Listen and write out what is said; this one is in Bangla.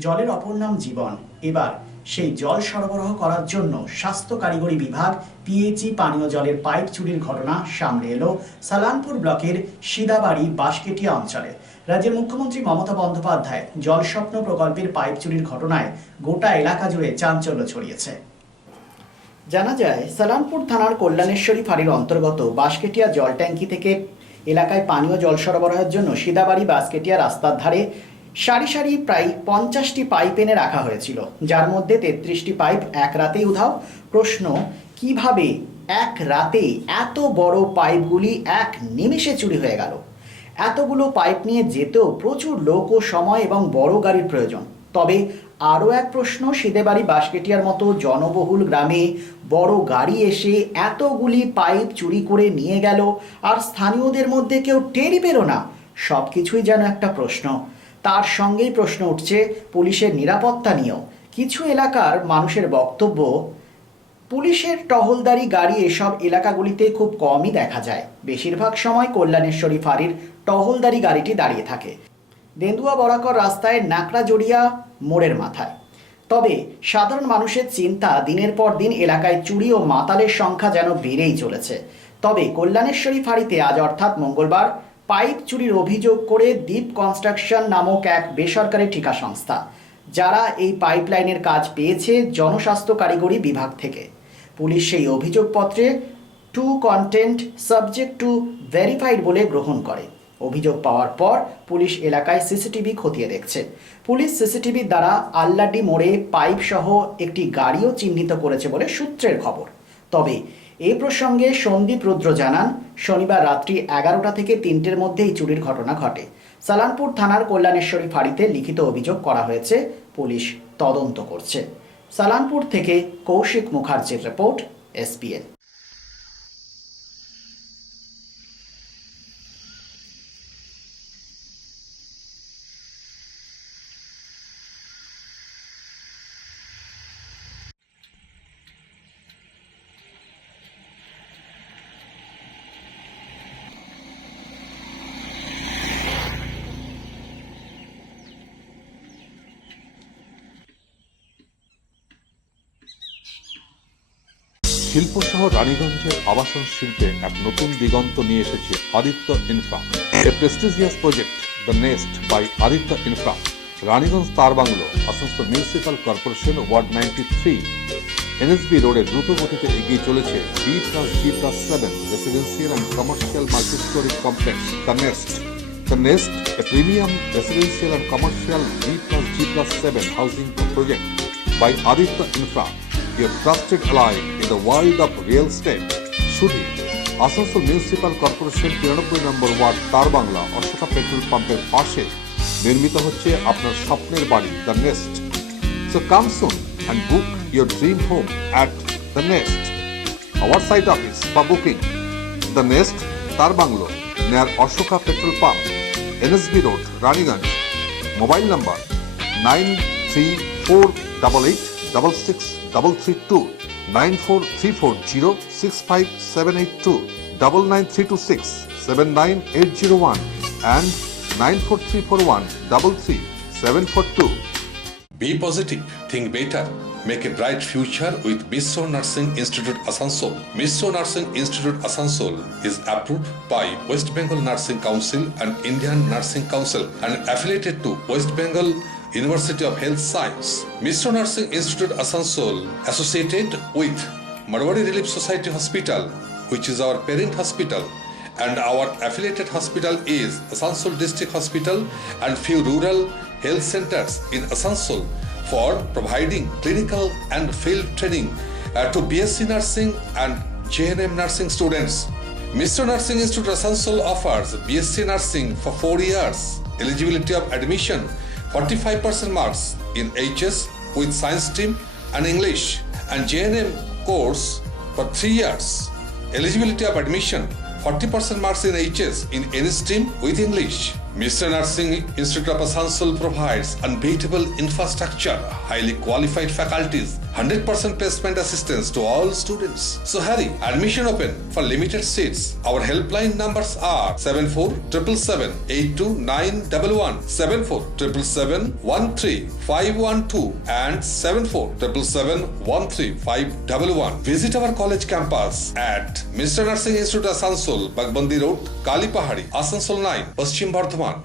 জলের অপর নাম জীবন। এবার সেই জল সরবরাহ করার জন্য স্বাস্থ্য কারিগরি বিভাগ পিএইচই পানীয় জলের পাইপ চুরির ঘটনা সামনে এলো সালানপুর ব্লকের সিদাবাড়ি বাঁশকেটিয়া অঞ্চলে। রাজ্যের মুখ্যমন্ত্রী মমতা বন্দ্যোপাধ্যায় জল স্বপ্ন প্রকল্পের পাইপ চুরির ঘটনায় গোটা এলাকা জুড়ে চাঞ্চল্য ছড়িয়েছে। জানা যায়, সালানপুর থানার কল্যাণেশ্বরী ফাঁড়ির অন্তর্গত বাঁশকেটিয়া জল ট্যাঙ্কি থেকে এলাকায় পানীয় জল সরবরাহের জন্য সিদাবাড়ি বাঁশকেটিয়া রাস্তার ধারে সারি সারি প্রায় 50টি পাইপ এনে রাখা হয়েছিল, যার মধ্যে 33টি পাইপ এক রাতেই উধাও। প্রশ্ন, কিভাবে এক রাতে এত বড় পাইপগুলি এক নিমেষে চুরি হয়ে গেল? এতগুলো পাইপ নিয়ে যেতেও প্রচুর লোক ও সময় এবং বড় গাড়ির প্রয়োজন। তবে আরও এক প্রশ্ন, সিদেবাড়ি বাঁশকেটিয়ার মতো জনবহুল গ্রামে বড় গাড়ি এসে এতগুলি পাইপ চুরি করে নিয়ে গেল আর স্থানীয়দের মধ্যে কেউ টেরই পেল না। সব কিছুই যেন একটা প্রশ্ন। তার সঙ্গেই প্রশ্ন উঠছে পুলিশের নিরাপত্তা নিয়েও। কিছু এলাকার মানুষের বক্তব্য, পুলিশের টহলদারি গাড়ি এসব এলাকাগুলিতে খুব কমই দেখা যায়। বেশিরভাগ সময় কল্যাণেশ্বরী ফাঁড়ির টহলদারি গাড়িটি দাঁড়িয়ে থাকে দেন্দুয়া বরাকর রাস্তায় নাকড়াজড়িয়া মোড়ের মাথায়। তবে সাধারণ মানুষের চিন্তা, দিনের পর দিন এলাকায় চুরি ও মাতালের সংখ্যা যেন বেড়েই চলেছে। তবে কল্যাণেশ্বরী ফাঁড়িতে আজ অর্থাৎ মঙ্গলবার পাইপ চুরির অভিযোগ করে দ্বীপ কনস্ট্রাকশন নামক এক বেসরকারি ঠিকা সংস্থা, যারা এই পাইপলাইনের কাজ পেয়েছে জনস্বাস্থ্য কারিগরি বিভাগ থেকে। পুলিশ সেই অভিযোগপত্রে to content subject to verified বলে গ্রহণ করে। অভিযোগ পাওয়ার পর পুলিশ এলাকায় সিসিটিভি খতিয়ে দেখছে। পুলিশ সিসিটিভির দ্বারা আল্লাডি মোড়ে পাইপ সহ একটি গাড়িও চিহ্নিত করেছে বলে সূত্রের খবর। তবে এ প্রসঙ্গে সন্দীপ রুদ্র জানান, শনিবার রাত্রি 11টা থেকে 3টের মধ্যে এই চুরির ঘটনা ঘটে। সালানপুর থানার কল্যাণেশ্বরী ফাঁড়িতে লিখিত অভিযোগ করা হয়েছে, পুলিশ তদন্ত করছে। সালানপুর থেকে কৌশিক মুখার্জির রিপোর্ট, এসপিএন। শিল্পসহ রানীগঞ্জের আবাসন শিল্পে এক নতুন দিগন্ত নিয়ে এসেছে Aditya infra, a prestigious project the nest by Aditya infra. Raniganj তার bungalow, Asansol municipal corporation, ward 93, NSB রোডে দ্রুত গতিতে এগিয়ে চলেছে B+G+7 residential and commercial multistorey complex the nest. The Nest, a premium residential and commercial B+G+7 housing project by Aditya Infra, your trusted ally in the world of real estate. শুধু আসানসোল মিউনিসিপাল কর্পোরেশন 93 নম্বর ওয়ার্ড তার বাংলা অশোকা পেট্রোল পাম্পের পাশে নির্মিত হচ্ছে আপনার স্বপ্নের বাড়ি the Nest. So come soon and book your dream home at the Nest. Our site office for booking the Nest তার বাংলো near Ashoka Petrol Pump, NSB Road, Raniganj. Mobile number 9348866332, 9434065782, 99326 and 9434133 Be positive, think better. Make a bright future with Missio Nursing Institute Asansol. Missio Nursing Institute Asansol is approved by West Bengal Nursing Council and Indian Nursing Council and affiliated to West Bengal University of Health Science. Missio Nursing Institute Asansol associated with Marwari Relief Society Hospital, which is our parent hospital, and our affiliated hospital is Asansol District Hospital and few rural health centers in Asansol for providing clinical and field training to BSc Nursing and JNM Nursing students. Missio Nursing Institute Asansol offers BSc Nursing for 4 years. Eligibility of admission 45% marks in HS with science stream and English, and JNM course for 3 years. Eligibility of admission 40% marks in HS in any stream with English. Missio Nursing Institute of Asansol provides unbeatable infrastructure, highly qualified faculties, 100% placement assistance to all students. So hurry, admission open for limited seats. Our helpline numbers are 7477782911, 7477713512 and 7477713511. Visit our college campus at Mr. Nursing Institute Asansol, Bagbandi Road, Kalipahari, Asansol 9, Paschim Bardhaman.